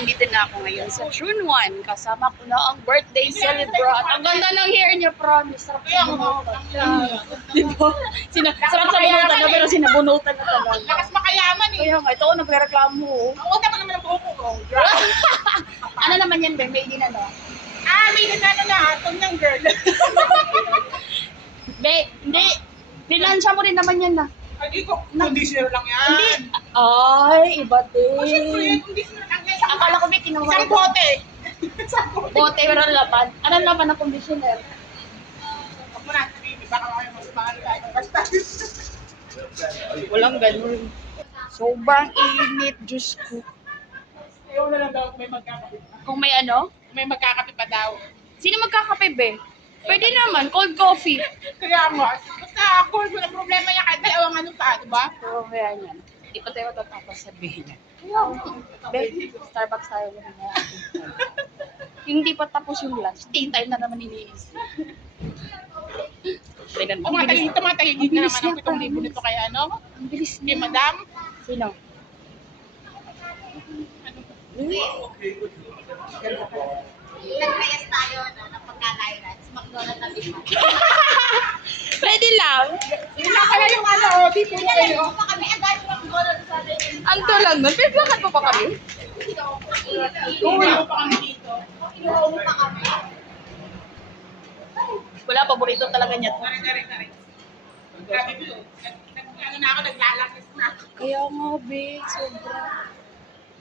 nandito na ako ngayon sa June 1. Kasama ko na ang birthday celebrant. Ang ganda ng hair niya, promise. Sarap sa bunutan. Diba? Sarap sa bunutan na, pero sinabunutan na talaga. Lakas makayaman eh. Kaya nga, ito ako nagre-reklamo. Oo, tama naman ang buhok ko. Ano naman yan, be? Made in ano? May nanalo na hatong ng girl. Be, hindi. Nilansya mo rin naman yan na. Hindi ko, conditioner lang yan. Hindi. Ay, iba Oh, din. syempre, conditioner lang yan. Akala ko may kinuha. Isang bote. Bote, pero laban. Anong laban ng conditioner? Huwag mo na sabihin, baka kayo mas mahal tayo. Basta. Walang ganun. Sobrang init, Diyos ko. Ayaw na lang daw kung may magkakapit. Kung may ano? May magkakapit pa daw. Sino magkakape, be? Pwede naman, cold coffee. Kaya mo, basta ako, walang problema yan kahit dalawang ano pa, diba? Oo, kaya yan. Hindi pa tayo matatapos sabihin niya. Be, Starbucks tayo na. Hindi pa tapos yung lunch. Tea time na naman iniisip. Tumatagigit na naman ang 7,000 nito kaya ano? Ang bilis Kay niya. madam. Sino? Nag-reyes tayo ng pagka-Lyrans. McDonald's na bigman. Pwede lang. Yun lang pala yung ano, dito na kayo. Pa kami, ang dami McDonald's sa atin. Ang lang nun. Pero lakad mo pa kami? Uwi mo pa kami dito. Inuho pa kami. Wala, paborito talaga niya. Tari. Grabe ko. Ano na ako, naglalakis na. Kaya nga, be. Sobra.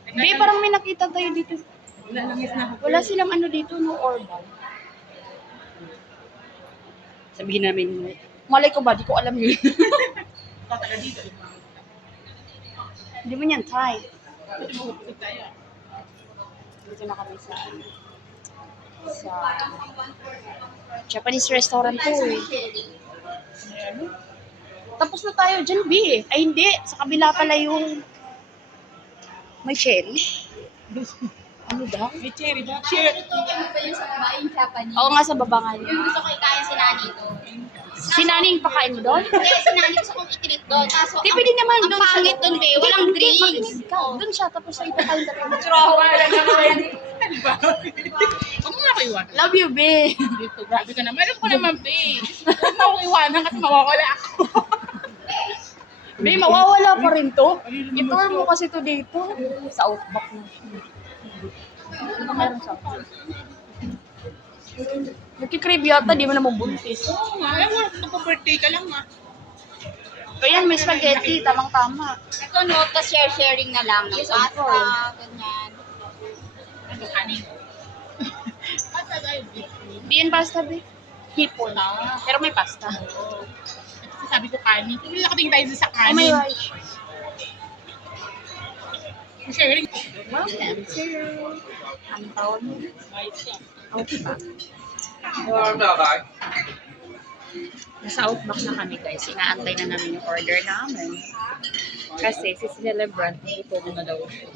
Be, parang may nakita tayo dito. Naglalakis na ako. Wala silang ano dito, no orban. Sabihin namin, malay ko ba? Di ko alam yun. Taga dito. Hindi mo yan, Thai. Pwede mo hupusog tayo. Dito na kami sa Japanese restaurant to eh. Ano? Tapos na tayo dyan, B. Ay, hindi. Sa kabila pala yung may cherry. Ano daw? May cherry ba? Ito, ano ba yung sa babaeng Japanese? Oo nga, sa baba nga niya. Yung gusto ko ikaya si Nani to. Si Naning pakain mo doon? Hindi, si Nani gusto kong itinit doon. Kaso, Di, pwede naman ang doon. pangit doon, be. Walang Hindi, drinks. makinig ka. Doon siya, tapos sa iba tayong dalawa. Wala naman. Ano ba? Huwag mo na ako iwanan. Love you, B. Dito, grabe ka naman. Alam ko naman, babe. Huwag mo ako iwanan kasi mawawala ako. B, mawawala pa rin to. I-tour mo kasi to dito. Sa Outback na. Ano meron sa Outback? Nagkikrib yata, di mo na mabuntis. Oo nga, alam mo, magpa-birthday ka lang ah. Ayan, may spaghetti. Tamang-tama. Ito, no, tas sharing na lang. Ng Yes, of pasta, course. ganyan. Ano, kanin? Basta tayo, beef. Di yan pasta, B. Hipon. Pero may pasta. Kasi sabi ko kanin. Hindi nakatingin tayo sa Ay, may kanin. rice. Sharing. Welcome to... Ano tawag mo? Outback. Nasa Outback na kami, guys. Inaantay na namin yung order namin. Kasi si celebrant, gutom na daw siya.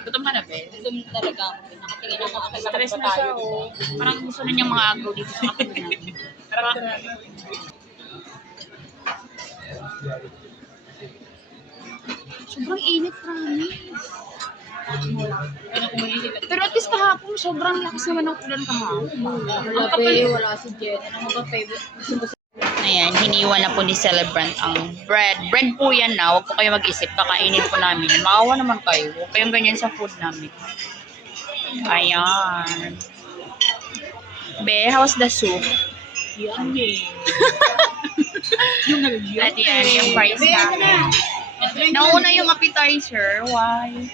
Gutom ka na, be? Gutom talaga ako. Nakatingin ako sa Stress na siya, oh. Parang gusto na niyang mga agaw dito sa kapatid namin. Sobrang init, promise. Pero at least kahapon, sobrang lakas naman ng ulan kahapon. Ang kapal. Wala si Jen. Ano ba favorite? Ayan, hiniwa na po ni celebrant ang bread. Bread po yan na. Huwag po kayo mag-isip. Kakainin po namin. Maawa naman kayo. Huwag kayong ganyan sa food namin. Ayan. Be, how's the soup? Yummy. Yung nag-yummy. At yan, yung fries namin. Nauna yung appetizer. Why?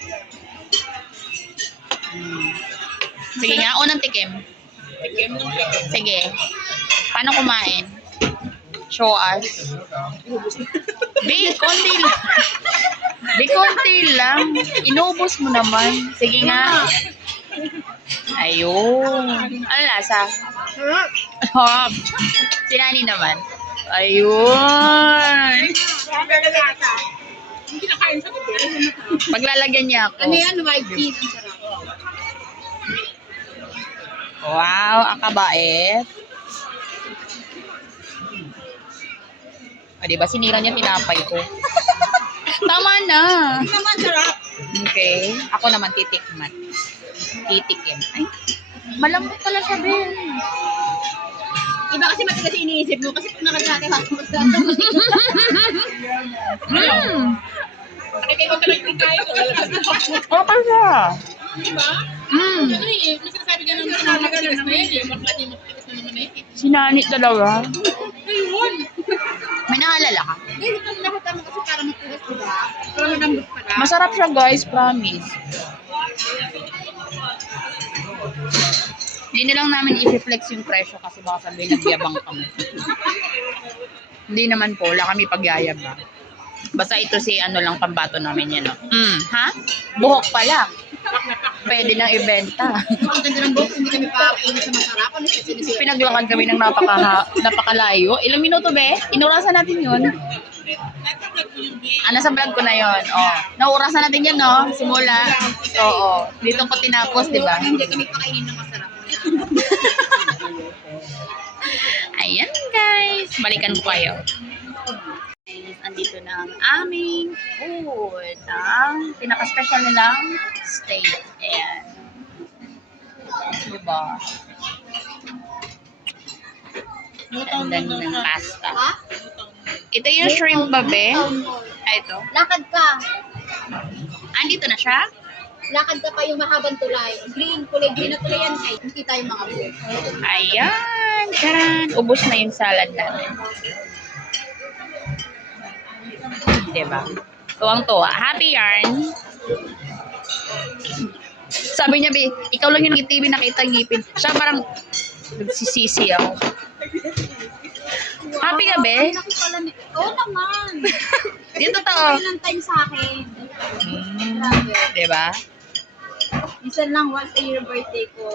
Sige nga, unang tikim. Sige. Paano kumain? Show us. Be, konti lang. Be, konti lang. Inubos mo naman. Sige nga. Ayun. Ano lasa? Hop. Sinani naman. Ayun. Hindi kinakain sa gabi. Paglalagyan niya ako. Ano yan? White cheese. Ang sarap. Wow, ang kabait. O, diba? Sinira niya tinapay ko. Tama na. Hindi naman sarap. Okay. Ako naman titikman. Titikin. Ay, Malambot pala siya, Ben. Iba kasi matigas iniisip mo kasi kung nakadati ako nakikita ko talaga yung kain ko. Okay siya. Diba? Mm. Ano eh, may sinasabi ka naman na matigas na yan eh. Bakit yung matigas na naman eh. Sinanit talaga. Ayun. May naalala ka? Hindi, pag nakita mo kasi parang matigas, diba? Pero malambot pala. Masarap siya, guys. Promise. Hindi na lang namin i-reflex yung presyo kasi baka sabihin nagyabang kami. Hindi naman po. Wala kami pagyayabang. Basta ito si ano lang pambato namin yan. No? Ha? Buhok pala. Pwede lang ibenta. Ang ganda ng box, hindi kami pakakainin sa masarap. Ano siya sinisira? Pinaglakad kami ng napakalayo. Ilang minuto, be? Inurasan natin yun. Nasa vlog ko na yun. Oh. Naurasan natin yun, no? Simula. Oo. Dito ko tinapos, di ba? Hindi kami pakainin ng masarap. Ayan, guys. Balikan ko kayo. Andito na ang aming food. Ang pinaka-special nilang steak. Ayan. Diba? Ang ganda ng pasta. Ha? Ito yung shrimp ba, be? Ay, ito. Lakad ka. Andito na siya? Lakad ka pa yung mahabang tulay. Green, kulay green na tulay yan. Ay, hindi tayo mga buhok. Ayan. Taran. Ubus na yung salad natin. Diba? Tuwang-tuwa. Happy yarn. Sabi niya, be, ikaw lang yung TV nakita ngipin. Siya parang nagsisisi ako. Happy ka, be? Oo naman. Yung totoo. Ilang time sa akin. Grabe. Diba? Isa lang once a year birthday ko.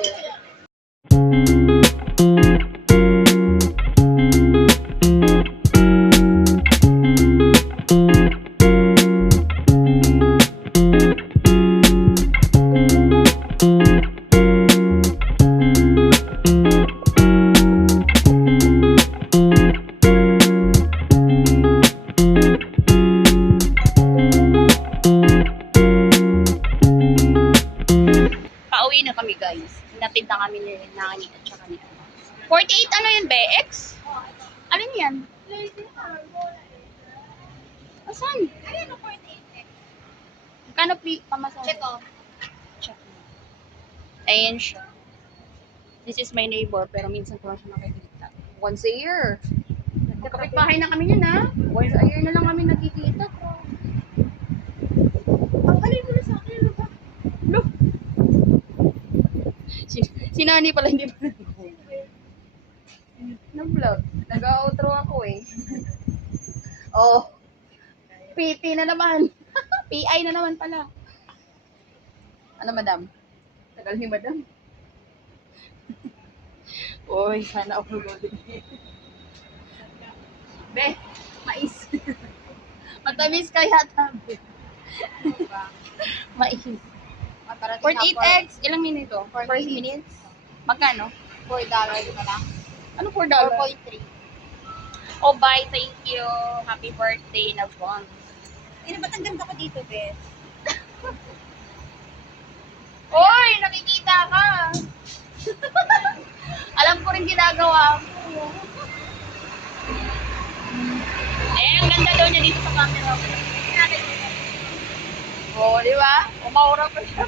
Pauwi na kami, guys. Hinatid na kami ni Nani at saka ni Ama. 48 ano yun, be? X? Ano yan? Asan? Ayun, 48. Kano pamasahe? Check off. Check mo. Ayan siya. This is my neighbor, pero minsan ko lang siya nakikita. Once a year. Kapit-bahay na kami yun, ha? Once a year na lang kami nakikita. Ang galing mo na sa akin. Ano ba? Look. Si Nani pala hindi pa nag-vlog. Nag-outro ako eh. Oh. PT na naman. PI na naman pala. Ano, madam? Tagal ni madam. Uy, sana upload din. Be, mais. Matamis kaya tabi. Mais. 48x, ilang minuto? 4 minutes? Magkano? $4 na lang. Ano $4? 4.3. Oh, bye. Thank you. Happy birthday in advance. Ano ba't ang ganda ko dito, Bes? Hoy, nakikita ka. Alam ko rin ginagawa mo. Ang ganda daw niya dito sa camera. Oh, di ba? Umaura pa siya.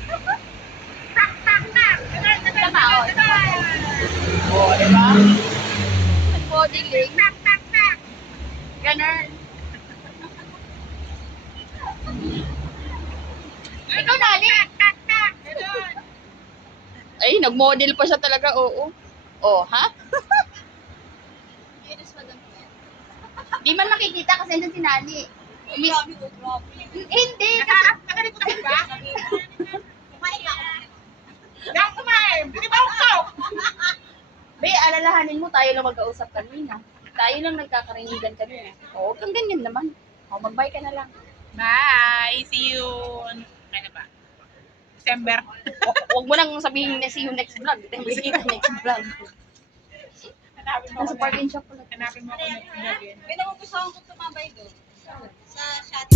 Oh, di ba? Nag-modeling. Ganun. Ikaw, Nani. Ay, nag-model pa siya talaga, oo. Oh, ha? Di man makikita kasi andun si Nani. Hindi. Nakakalimutan ba? Kumain ako. Yan kumain! Hindi ba ako? Be, alalahanin mo, tayo lang mag-kausap kanina. Tayo lang nagkakarinigan kanina. Oo, kang ganyan naman. O, mag-bye ka na lang. Bye! See you! Ano na ba? December. Huwag mo nang sabihin na see you next vlog. Tayo kita next vlog. Hanapin mo Nasa ako. parking shop pala. Hanapin mo ako next vlog. Pinagugustuhan ko tumabay doon. Sa shot.